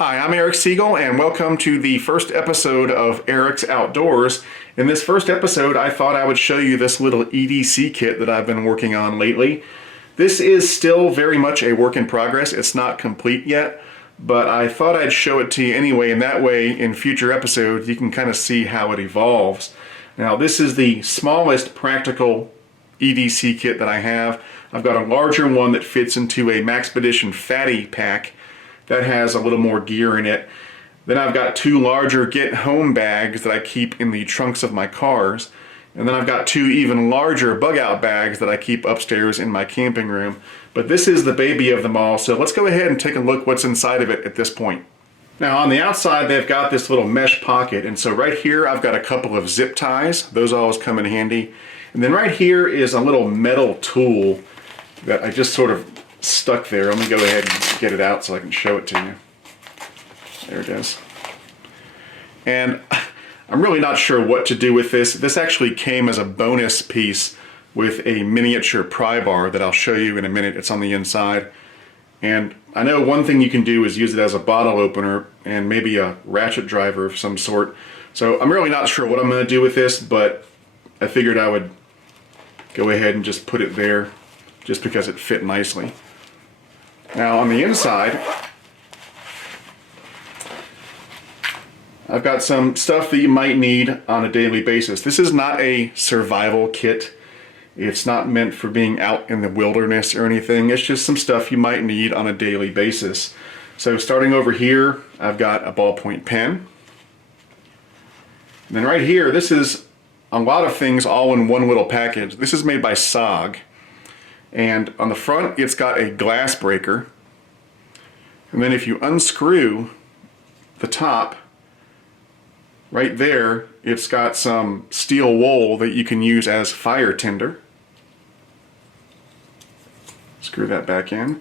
Hi, I'm Eric Siegel, and welcome to the first episode of Eric's Outdoors. In this first episode, I thought I would show you this little E.D.C kit that I've been working on lately. This is still very much a work in progress. It's not complete yet, but I thought I'd show it to you anyway, and that way in future episodes you can kind of see how it evolves. Now, this is the smallest practical E.D.C kit that I have. I've got a larger one that fits into a Maxpedition fatty pack that has a little more gear in it. Then I've got two larger Get Home bags that I keep in the trunks of my cars. And then I've got two even larger bug out bags that I keep upstairs in my camping room. But this is the baby of them all, so let's go ahead and take a look what's inside of it at this point. Now on the outside they've got this little mesh pocket, and so right here I've got a couple of zip ties. Those always come in handy. And then right here is a little metal tool that I just sort of stuck there. Let me go ahead and get it out so I can show it to you. There it is. And I'm really not sure what to do with this. This actually came as a bonus piece with a miniature pry bar that I'll show you in a minute. It's on the inside. And I know one thing you can do is use it as a bottle opener and maybe a ratchet driver of some sort. So I'm really not sure what I'm going to do with this, but I figured I would go ahead and just put it there just because it fit nicely. Now on the inside, I've got some stuff that you might need on a daily basis. This is not a survival kit. It's not meant for being out in the wilderness or anything. It's just some stuff you might need on a daily basis. So starting over here, I've got a ballpoint pen. And then right here, this is a lot of things all in one little package. This is made by SOG. And on the front, it's got a glass breaker. And then if you unscrew the top, right there, it's got some steel wool that you can use as fire tinder. Screw that back in.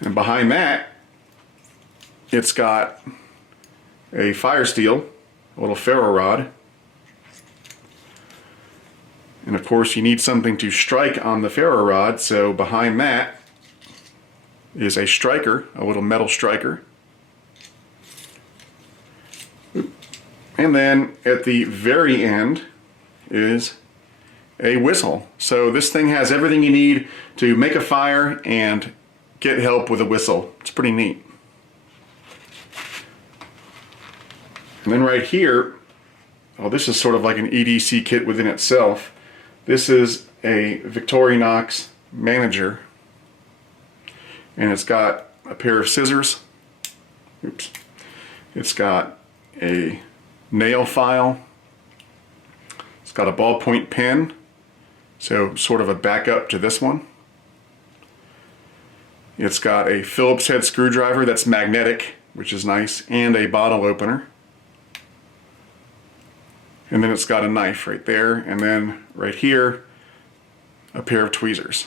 And behind that, it's got a fire steel, a little ferro rod. And of course you need something to strike on the ferro rod, so behind that is a striker, a little metal striker. And then at the very end is a whistle. So this thing has everything you need to make a fire and get help with a whistle. It's pretty neat. And then right here, oh, this is sort of like an E.D.C kit within itself. This is a Victorinox Manager, and it's got a pair of scissors. Oops. It's got a nail file. It's got a ballpoint pen, so sort of a backup to this one. It's got a Phillips head screwdriver that's magnetic, which is nice, and a bottle opener. And then it's got a knife right there, and then right here, a pair of tweezers.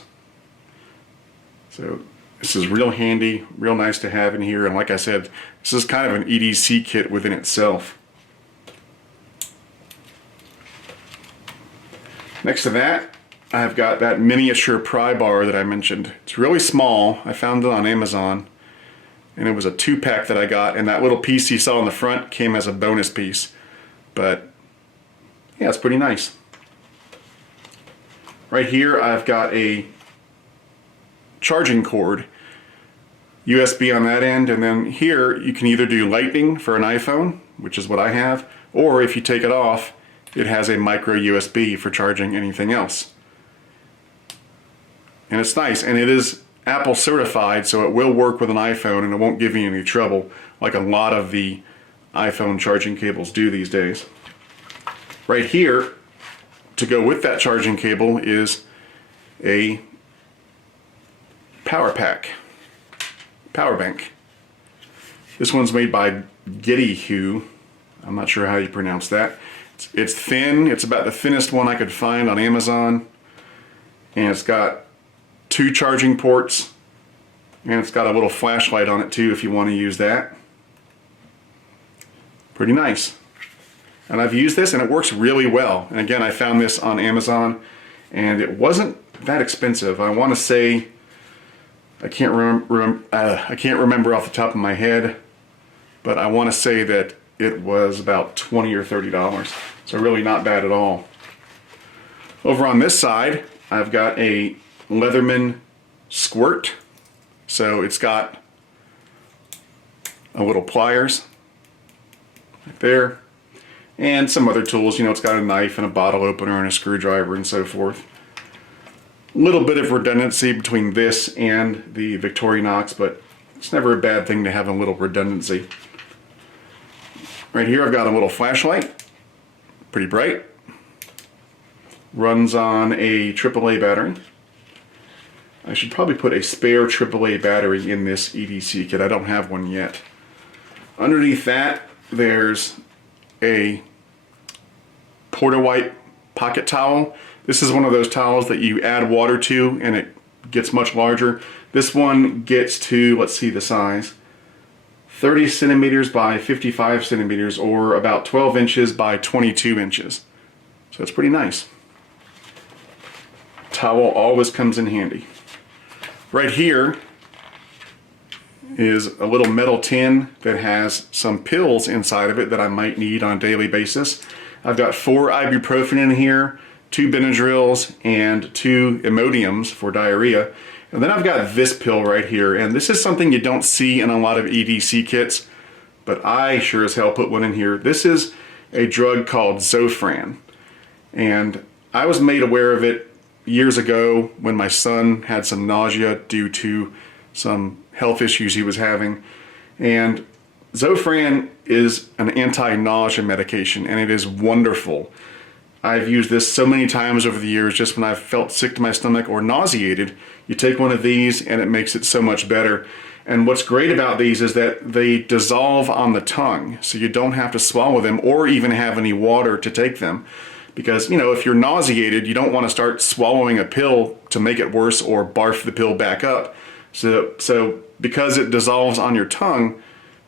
So this is real handy, real nice to have in here, and like I said, this is kind of an E.D.C kit within itself. Next to that, I've got that miniature pry bar that I mentioned. It's really small. I found it on Amazon, and it was a 2-pack that I got, and that little piece you saw on the front came as a bonus piece. But yeah, it's pretty nice. Right here I've got a charging cord, USB on that end, and then here you can either do Lightning for an iPhone, which is what I have, or if you take it off, it has a micro USB for charging anything else. And it's nice, and it is Apple certified, so it will work with an iPhone and it won't give you any trouble like a lot of the iPhone charging cables do these days. Right here, to go with that charging cable, is a power pack, power bank. This one's made by Getihu. I'm not sure how you pronounce that. It's thin. It's about the thinnest one I could find on Amazon. And it's got 2 charging ports. And it's got a little flashlight on it too if you want to use that. Pretty nice. And I've used this and it works really well. And again, I found this on Amazon and it wasn't that expensive. I want to say, I can't remember off the top of my head, but I want to say that it was about $20 or $30. So really not bad at all. Over on this side, I've got a Leatherman Squirt. So it's got a little pliers right there, and some other tools. You know, it's got a knife and a bottle opener and a screwdriver and so forth. A little bit of redundancy between this and the Victorinox, but it's never a bad thing to have a little redundancy. Right here I've got a little flashlight, pretty bright. Runs on a AAA battery. I should probably put a spare AAA battery in this E.D.C kit. I don't have one yet. Underneath that, there's a Portawipe pocket towel. This is one of those towels that you add water to and it gets much larger. This one gets to, let's see the size, 30 centimeters by 55 centimeters, or about 12 inches by 22 inches. So it's pretty nice. Towel always comes in handy. Right here is a little metal tin that has some pills inside of it that I might need on a daily basis. I've got 4 ibuprofen in here, 2 Benadryls, and 2 Imodiums for diarrhea. And then I've got this pill right here, and this is something you don't see in a lot of E.D.C kits, but I sure as hell put one in here. This is a drug called Zofran, and I was made aware of it years ago when my son had some nausea due to some health issues he was having. And Zofran is an anti-nausea medication, and it is wonderful. I've used this so many times over the years, just when I've felt sick to my stomach or nauseated. You take one of these and it makes it so much better. And what's great about these is that they dissolve on the tongue, so you don't have to swallow them or even have any water to take them. Because, you know, if you're nauseated, you don't want to start swallowing a pill to make it worse or barf the pill back up. So because it dissolves on your tongue,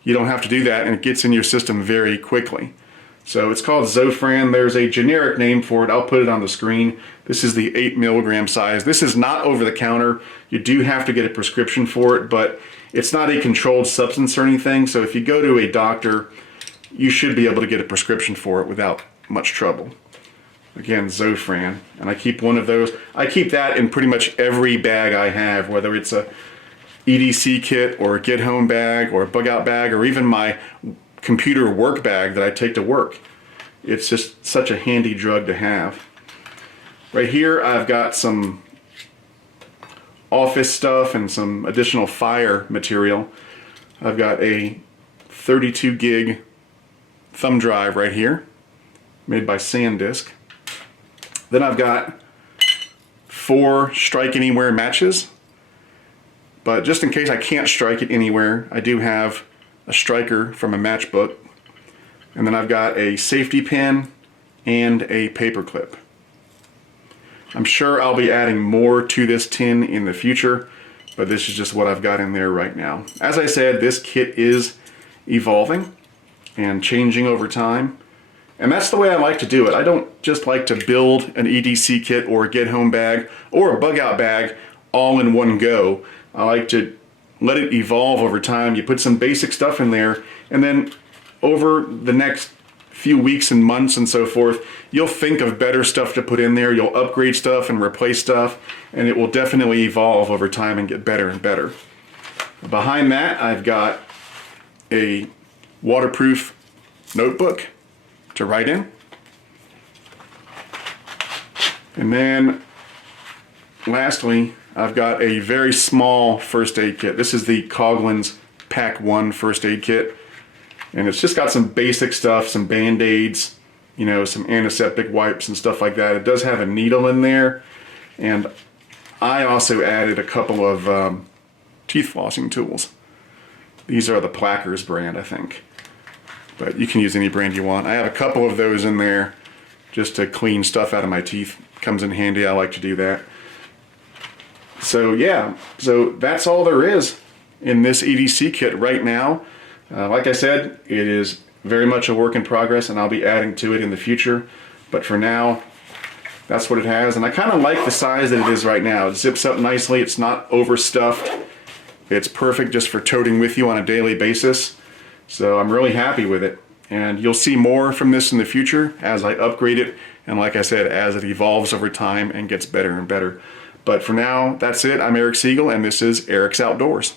you don't have to do that, and it gets in your system very quickly. So it's called Zofran. There's a generic name for it. I'll put it on the screen. This is the 8 milligram size. This is not over the counter. You do have to get a prescription for it, but it's not a controlled substance or anything. So if you go to a doctor, you should be able to get a prescription for it without much trouble. Again, Zofran, and I keep one of those. I keep that in pretty much every bag I have, whether it's a E.D.C kit or a get home bag or a bug out bag or even my computer work bag that I take to work. It's just such a handy drug to have. Right here I've got some office stuff and some additional fire material. I've got a 32 gig thumb drive right here, made by SanDisk. Then I've got 4 strike anywhere matches, but just in case I can't strike it anywhere, I do have a striker from a matchbook. And then I've got a safety pin and a paper clip. I'm sure I'll be adding more to this tin in the future, but this is just what I've got in there right now. As I said, this kit is evolving and changing over time. And that's the way I like to do it. I don't just like to build an E.D.C kit or a get home bag or a bug out bag all in one go. I like to let it evolve over time. You put some basic stuff in there, and then over the next few weeks and months and so forth, you'll think of better stuff to put in there. You'll upgrade stuff and replace stuff, and it will definitely evolve over time and get better and better. Behind that, I've got a waterproof notebook to write in. And then lastly, I've got a very small first aid kit. This is the Coghlan's Pack 1 first aid kit. And it's just got some basic stuff, some band-aids, you know, some antiseptic wipes and stuff like that. It does have a needle in there. And I also added a couple of teeth flossing tools. These are the Plackers brand, I think. But you can use any brand you want. I have a couple of those in there just to clean stuff out of my teeth. Comes in handy. I like to do that. So yeah, so that's all there is in this E.D.C kit right now. Like I said, it is very much a work in progress, and I'll be adding to it in the future. But for now, that's what it has. And I kind of like the size that it is right now. It zips up nicely. It's not overstuffed. It's perfect just for toting with you on a daily basis. So I'm really happy with it. And you'll see more from this in the future as I upgrade it. And like I said, as it evolves over time and gets better and better. But for now, that's it. I'm Eric Siegel, and this is Eric's Outdoors.